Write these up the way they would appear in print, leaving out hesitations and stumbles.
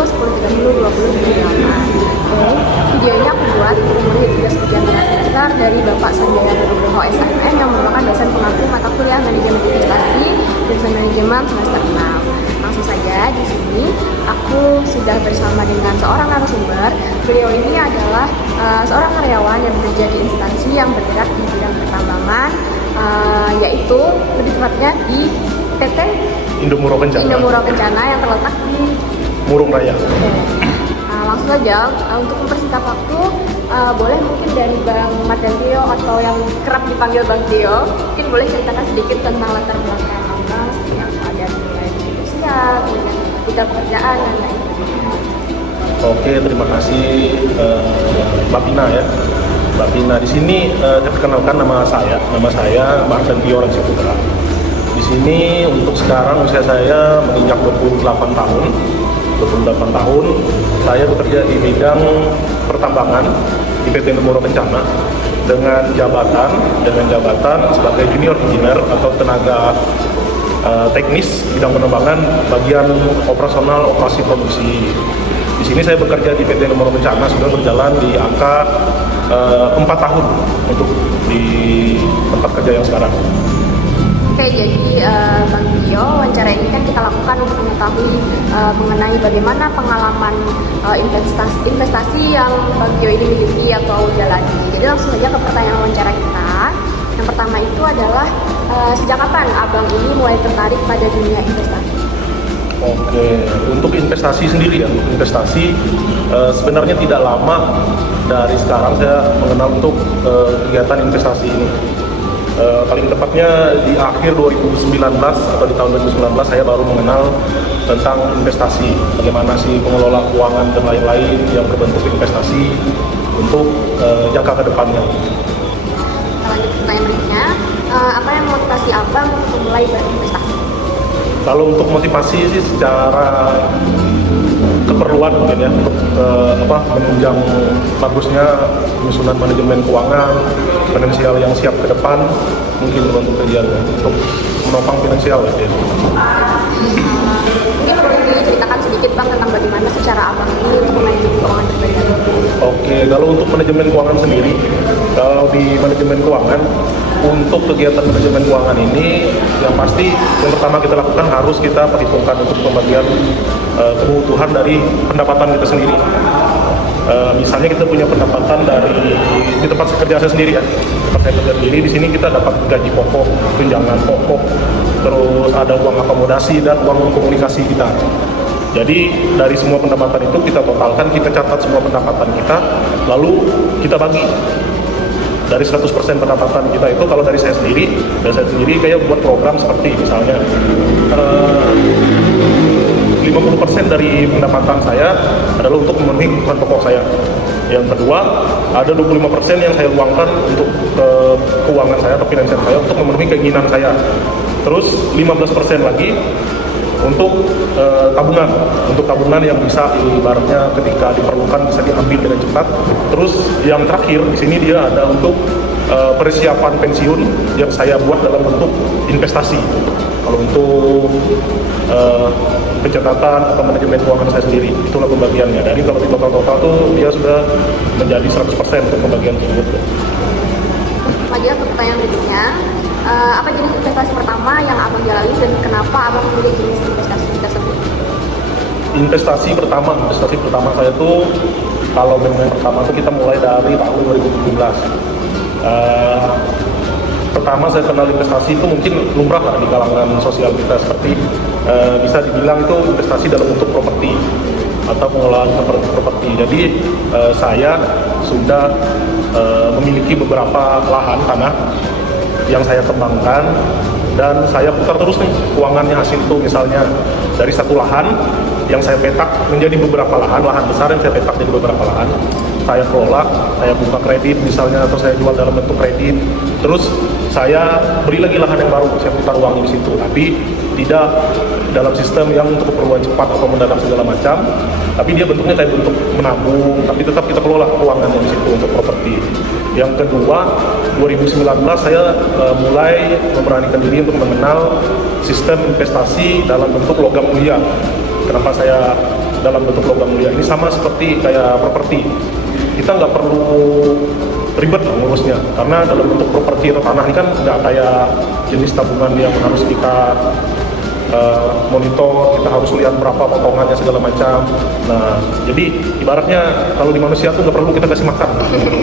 Oke, video ini aku buat memenuhi tugas ujian tengah semester dari Bapak Sanjaya Nugroho SHM yang merupakan dosen pengampu mata kuliah manajemen investasi dan manajemen semester 6. Langsung saja di sini aku sudah bersama dengan seorang narasumber. Beliau ini adalah seorang karyawan yang bekerja di instansi yang bergerak di bidang pertambangan, yaitu lebih tepatnya di PT Indomuro Kencana yang terletak di Murung Raya. Langsung saja, untuk mempersingkat waktu, boleh mungkin dari Bang Mardantio atau yang kerap dipanggil Bang Tio, mungkin boleh ceritakan sedikit tentang latar belakang Abang, seperti apa ada mulai dari usia, kemudian bidang pekerjaan dan lain-lain. Oke, terima kasih Mbak Pina ya. Mbak Pina di sini perkenalkan nama saya Mardantio Rangsi Putra. Di sini untuk sekarang usia saya menginjak 28 tahun. Saya bekerja di bidang pertambangan di PT Indomuro Kencana dengan jabatan sebagai junior engineer atau tenaga teknis bidang penerbangan bagian operasional operasi produksi. Di sini saya bekerja di PT Indomuro Kencana sudah berjalan di angka 4 tahun untuk di tempat kerja yang sekarang. Oke, jadi Bang Tio, wawancara ini kan kita lakukan untuk mengetahui mengenai bagaimana pengalaman investasi yang Bang Tio ini miliki atau jalani. Jadi langsung saja ke pertanyaan wawancara kita. Yang pertama itu adalah sejak kapan Abang ini mulai tertarik pada dunia investasi? Oke, untuk investasi sendiri ya, sebenarnya tidak lama dari sekarang saya mengenal untuk kegiatan investasi ini. Paling tepatnya di akhir 2019 atau di tahun 2019 saya baru mengenal tentang investasi, bagaimana sih pengelola keuangan dan lain-lain yang berbentuk investasi untuk jangka ke depannya. Lanjut pertanyaan berikutnya, apa yang memotivasi Abang untuk memulai berinvestasi? Kalau untuk motivasi sih secara keperluan mungkin ya, untuk menunjang bagusnya penyusunan manajemen keuangan finansial yang siap ke depan, mungkin untuk tujuan untuk menopang finansial ya. Mungkin boleh diceritakan sedikit Bang tentang bagaimana secara Abang ini untuk manajemen keuangan pribadi. Oke, kalau untuk manajemen keuangan sendiri, kalau di manajemen keuangan, untuk kegiatan manajemen keuangan ini yang pasti yang pertama kita lakukan harus kita perhitungkan untuk pembagian kebutuhan dari pendapatan kita sendiri. Misalnya kita punya pendapatan dari di tempat kerja saya sendiri ya, tempat saya kerja sendiri, di sini kita dapat gaji pokok, tunjangan pokok, terus ada uang akomodasi dan uang komunikasi kita. Jadi dari semua pendapatan itu kita totalkan, kita catat semua pendapatan kita, lalu kita bagi. Dari 100% pendapatan kita itu, kalau dari saya sendiri kayak buat program seperti misalnya 50% dari pendapatan saya adalah untuk memenuhi kebutuhan pokok saya. Yang kedua, ada 25% yang saya luangkan untuk keuangan saya atau finansial saya untuk memenuhi keinginan saya. Terus 15% lagi untuk tabungan yang bisa ibaratnya ketika diperlukan bisa diambil dengan cepat. Terus yang terakhir di sini dia ada untuk persiapan pensiun yang saya buat dalam bentuk investasi. Kalau untuk pencatatan atau manajemen keuangan saya sendiri, itulah pembagiannya. Dari kalau di total tuh dia sudah menjadi 100% untuk pembagian tersebut. Lagi ke pertanyaan berikutnya, apa jenis investasi pertama yang Abang jalani dan kenapa Abang memilih jenis investasi tersebut? Investasi pertama saya tuh, kalau memang pertama tuh kita mulai dari tahun 2017. Pertama saya kenal investasi itu mungkin lumrah lah di kalangan sosial kita, seperti bisa dibilang itu investasi dalam bentuk properti atau pengelolaan properti. Jadi saya sudah memiliki beberapa lahan tanah yang saya kembangkan dan saya putar terus nih keuangannya, hasil itu misalnya dari satu lahan yang saya petak menjadi beberapa lahan besar yang saya petak jadi beberapa lahan, saya kelola, saya buka kredit misalnya, atau saya jual dalam bentuk kredit, terus saya beli lagi lahan yang baru, saya putar uangnya di situ, tapi tidak dalam sistem yang untuk keperluan cepat atau mendadak segala macam, tapi dia bentuknya kayak bentuk menabung, tapi tetap kita kelola keuangannya di situ untuk properti. Yang kedua, 2019 saya mulai memberanikan diri untuk mengenal sistem investasi dalam bentuk logam mulia. Kenapa saya dalam bentuk logam mulia ini sama seperti kayak properti. Kita nggak perlu ribet ngurusnya, karena dalam bentuk properti atau tanah ini kan nggak kayak jenis tabungan yang harus kita monitor, kita harus lihat berapa potongannya segala macam. Nah, jadi ibaratnya kalau di manusia tuh nggak perlu kita kasih makan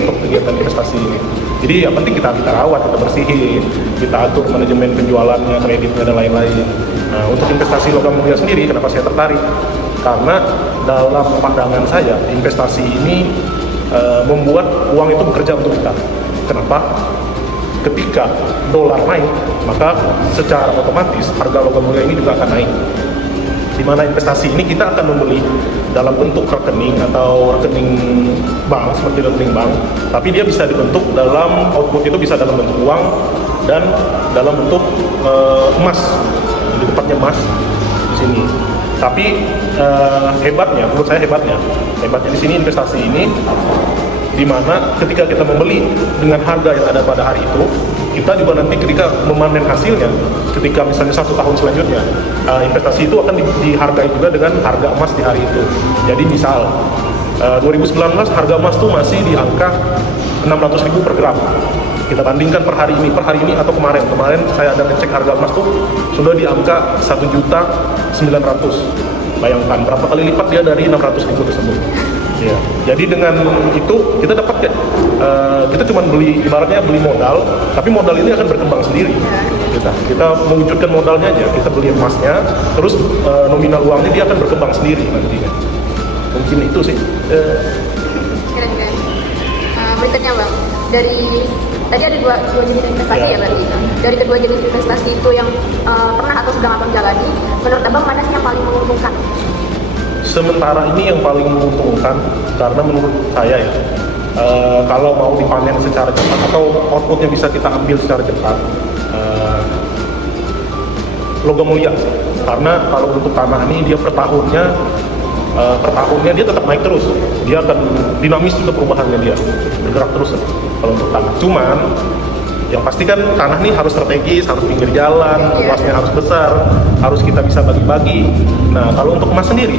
untuk kegiatan investasi ini. Jadi yang penting kita rawat, kita bersihin, kita atur manajemen penjualannya, kreditnya dan lain-lain. Nah, untuk investasi logam mulia sendiri, kenapa saya tertarik? Karena dalam pandangan saya, investasi ini membuat uang itu bekerja untuk kita. Kenapa? Ketika dolar naik, maka secara otomatis harga logam mulia ini juga akan naik. Di mana investasi ini kita akan membeli dalam bentuk rekening atau rekening bank, seperti rekening bank, tapi dia bisa dibentuk dalam output itu bisa dalam bentuk uang dan dalam bentuk emas. Jadi tepatnya emas di sini. Tapi hebatnya, menurut saya hebatnya di sini investasi ini, di mana ketika kita membeli dengan harga yang ada pada hari itu, kita juga nanti ketika memanen hasilnya, ketika misalnya 1 tahun selanjutnya, investasi itu akan dihargai juga dengan harga emas di hari itu. Jadi misal 2019 harga emas tuh masih di angka 600.000 per gram. Kita bandingkan per hari ini atau kemarin saya ada ngecek harga emas tuh sudah di angka 1.900.000. Bayangkan berapa kali lipat dia dari 600.000 tersebut. Ya. Jadi dengan itu kita dapat kita cuma beli, ibaratnya beli modal, tapi modal ini akan berkembang sendiri. Kita mewujudkan modalnya aja, kita beli emasnya, terus nominal uangnya dia akan berkembang sendiri nantinya. Mungkin itu sih. Keren-keren. Berikutnya Bang, dari tadi ada dua jenis investasi ya berarti. Dari kedua jenis investasi itu yang pernah atau sedang Abang jalani, menurut Abang mana sih yang paling menguntungkan? Sementara ini yang paling menguntungkan, karena menurut saya ya, kalau mau dipanen secara cepat atau outputnya bisa kita ambil secara cepat, logam mulia. Karena kalau untuk tanah ini dia per tahunnya dia tetap naik terus, dia akan dinamis juga perubahannya, dia bergerak terus kalau untuk tanah. Cuman yang pasti kan tanah nih harus strategis, harus pinggir jalan, luasnya harus besar, harus kita bisa bagi-bagi. Nah, kalau untuk emas sendiri,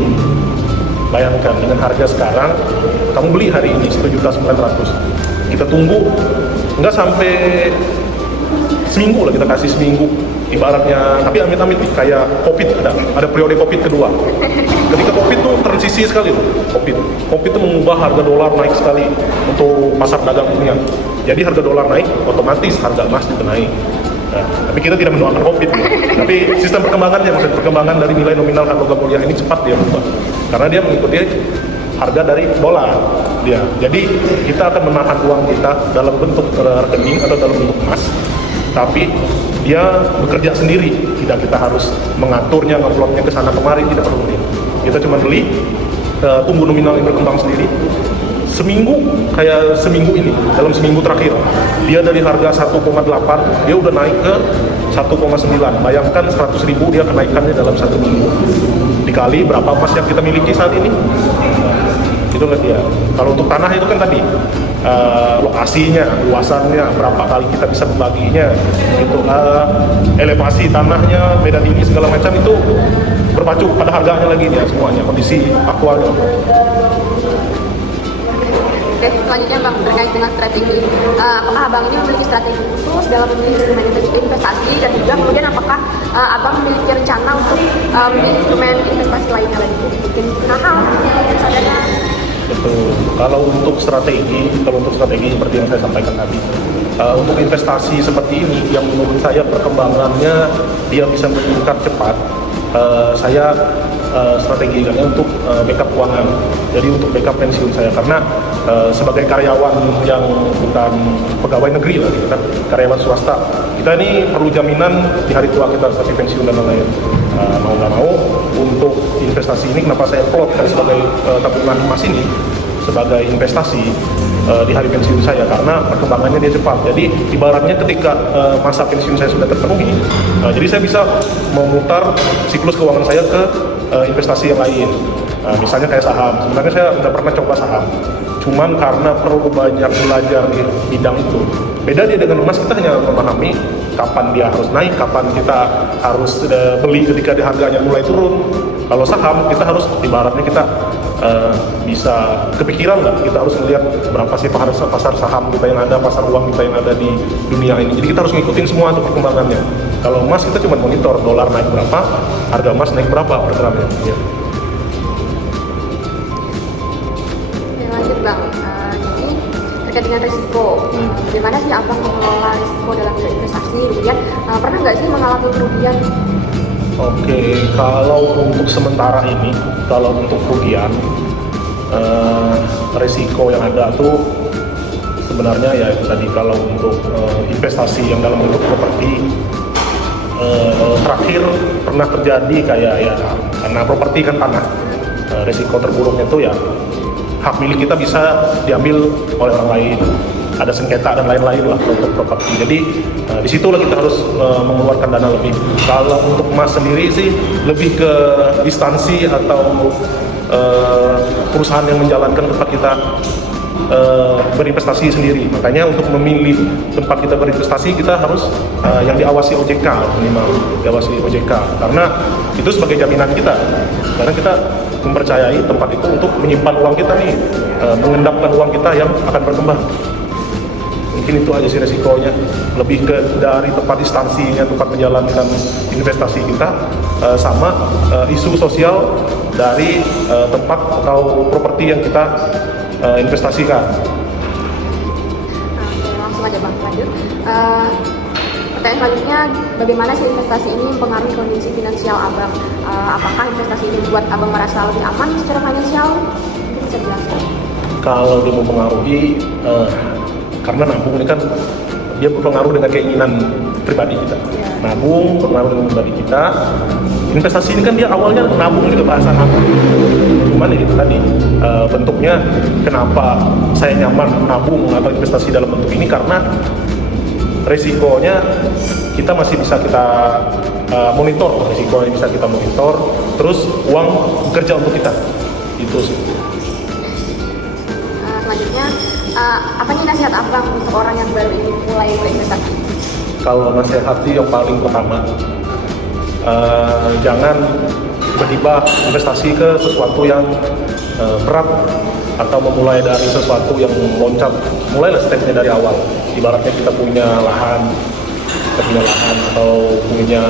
bayangkan dengan harga sekarang, kamu beli hari ini 1.900.000, kita tunggu nggak sampai seminggu lah, kita kasih seminggu ibaratnya. Tapi amit-amit nih, kayak COVID, ada periode COVID kedua. Ketika COVID tuh transisi sekali loh, COVID tuh mengubah harga dolar naik sekali untuk pasar dagang dunia. Jadi harga dolar naik, otomatis harga emas juga naik. Nah, tapi kita tidak mendoakan COVID, tapi sistem perkembangannya, maksudnya perkembangan dari nilai nominal harga logam mulia ini cepat dia berubah, karena dia mengikuti harga dari dolar dia. Jadi kita akan menahan uang kita dalam bentuk rekening atau dalam bentuk emas, tapi dia bekerja sendiri, tidak kita harus mengaturnya, ngeplotnya ke sana kemari, tidak perlu. Kita cuma beli, tunggu nominal ini berkembang sendiri. Kayak seminggu ini, dalam seminggu terakhir, dia dari harga 1,8 dia udah naik ke 1,9. Bayangkan 100.000 dia kenaikannya dalam 1 minggu. Dikali berapa emas yang kita miliki saat ini, itu kan dia. Kalau untuk tanah itu kan tadi lokasinya, luasannya, berapa kali kita bisa membaginya, itu elevasi tanahnya, beda tinggi segala macam, itu berpacu pada harganya lagi dia semuanya, kondisi aktualnya. Oke, selanjutnya Bang, terkait dengan strategi, apakah Abang ini memiliki strategi khusus dalam memilih instrumen investasi, dan juga kemudian apakah Abang memiliki rencana untuk memilih instrumen investasi lainnya lagi, mungkin saham, reksadana? Betul. Kalau untuk strategi seperti yang saya sampaikan tadi, untuk investasi seperti ini yang menurut saya perkembangannya dia bisa meningkat cepat, saya strategikannya untuk backup keuangan. Jadi untuk backup pensiun saya, karena sebagai karyawan yang bukan pegawai negeri lah, gitu kan, karyawan swasta, kita ini perlu jaminan di hari tua kita kasih pensiun dan lain-lain. Mau nggak mau, untuk investasi ini kenapa saya plotkan sebagai tabungan emas ini sebagai investasi di hari pensiun saya, karena perkembangannya dia cepat. Jadi ibaratnya ketika masa pensiun saya sudah terpenuhi, jadi saya bisa memutar siklus keuangan saya ke investasi yang lain. Misalnya kayak saham. Sebenarnya saya udah pernah coba saham, cuman karena perlu banyak belajar di bidang itu. Beda dia dengan emas, kita hanya memahami kapan dia harus naik, kapan kita harus beli ketika harganya mulai turun. Kalau saham kita harus ibaratnya kita bisa kepikiran nggak, kita harus melihat berapa sih pasar saham kita yang ada, pasar uang kita yang ada di dunia ini. Jadi kita harus ngikutin semua tuh perkembangannya. Kalau emas kita cuma monitor dolar naik berapa, harga emas naik berapa per gramnya. Ya. Oke, lanjut Bang. Ini terkait dengan risiko. Bagaimana sih Abang mengelola risiko dalam berinvestasi? Kemudian pernah nggak sih mengalami kerugian? Oke, kalau untuk sementara ini, kalau untuk kerugian, resiko yang ada tuh sebenarnya ya itu tadi, kalau untuk investasi yang dalam bentuk properti, terakhir pernah terjadi kayak ya, karena properti kan tanah, resiko terburuknya tuh ya hak milik kita bisa diambil oleh orang lain, ada sengketa dan lain-lain lah untuk properti. Jadi disitulah kita harus mengeluarkan dana lebih. Kalau untuk emas sendiri sih lebih ke instansi atau perusahaan yang menjalankan tempat kita berinvestasi sendiri. Makanya untuk memilih tempat kita berinvestasi kita harus yang diawasi OJK minimal, diawasi OJK, karena itu sebagai jaminan kita. Karena kita mempercayai tempat itu untuk menyimpan uang kita nih, mengendapkan uang kita yang akan berkembang. Mungkin itu aja sih resikonya, lebih ke dari tempat instansinya, tempat menjalankan investasi kita, sama isu sosial dari tempat atau properti yang kita investasikan. Oke, langsung aja Bang, lanjut. Pertanyaan selanjutnya, bagaimana sih investasi ini mempengaruhi kondisi finansial Abang? Apakah investasi ini membuat Abang merasa lebih aman secara finansial? Mungkin bisa dijelaskan. Kalau dia mempengaruhi, karena nabung ini kan dia berpengaruh dengan keinginan pribadi kita. Nabung berpengaruh dengan pribadi kita. Investasi ini kan dia awalnya nabung juga, bahasa nabung. Cuman itu tadi bentuknya, kenapa saya nyaman nabung atau investasi dalam bentuk ini, karena resikonya kita masih bisa kita monitor, resikonya bisa kita monitor, terus uang bekerja untuk kita. Itu sih. Selanjutnya, apa nih nasihat Abang untuk orang yang baru ingin mulai berinvestasi? Kalau nasihat yang paling pertama, jangan tiba-tiba investasi ke sesuatu yang berat atau memulai dari sesuatu yang loncat. Mulailah stepnya dari awal. Ibaratnya kita punya lahan atau punya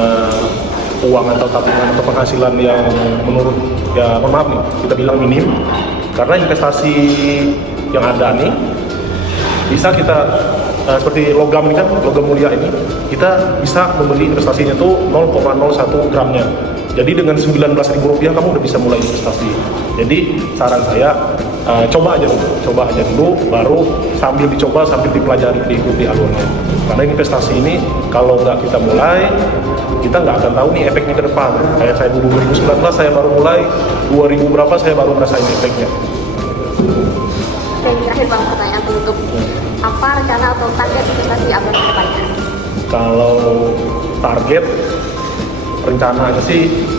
uang atau tabungan atau penghasilan yang menurut, ya mohon maaf nih, kita bilang minim. Karena investasi yang ada nih bisa kita seperti logam ini kan, logam mulia ini, kita bisa membeli investasinya tuh 0,01 gramnya. Jadi dengan Rp19.000 kamu udah bisa mulai investasi. Jadi saran saya, coba aja dulu, baru sambil dicoba, sambil dipelajari, diikuti alurnya. Karena investasi ini kalau nggak kita mulai, kita nggak akan tahu nih efeknya ke depan. Kayak saya dulu 2019 saya baru mulai, 2000 berapa saya baru merasain efeknya. Oke, terakhir Bang, pertanyaan penutup. Apa rencana atau target investasi Abang ke depannya? Kalau target, rencananya sih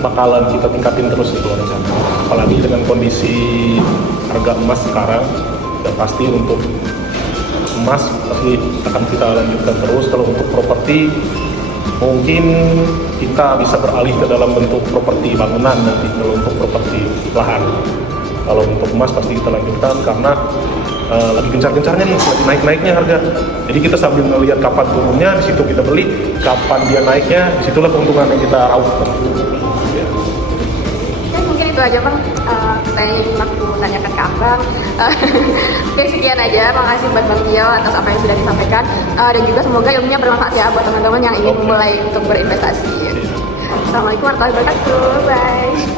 bakalan kita tingkatin terus itu rencana. Apalagi dengan kondisi harga emas sekarang, dan pasti untuk emas pasti akan kita lanjutkan terus. Kalau untuk properti, mungkin kita bisa beralih ke dalam bentuk properti bangunan nanti, kalau untuk properti lahan. Kalau untuk emas pasti kita lanjutkan karena lagi gencar-gencarnya nih, lagi naik-naiknya harga. Jadi kita sambil melihat kapan turunnya, di situ kita beli, kapan dia naiknya, disitulah keuntungan yang kita raup. Ya. Oke, mungkin itu aja Bang, saya ingin aku tanyakan ke Abang. Oke, sekian aja. Makasih buat Bang Tio atas apa yang sudah disampaikan, dan juga semoga ilmunya bermanfaat ya buat teman-teman yang ingin mulai untuk berinvestasi. Assalamualaikum warahmatullahi wabarakatuh. Bye.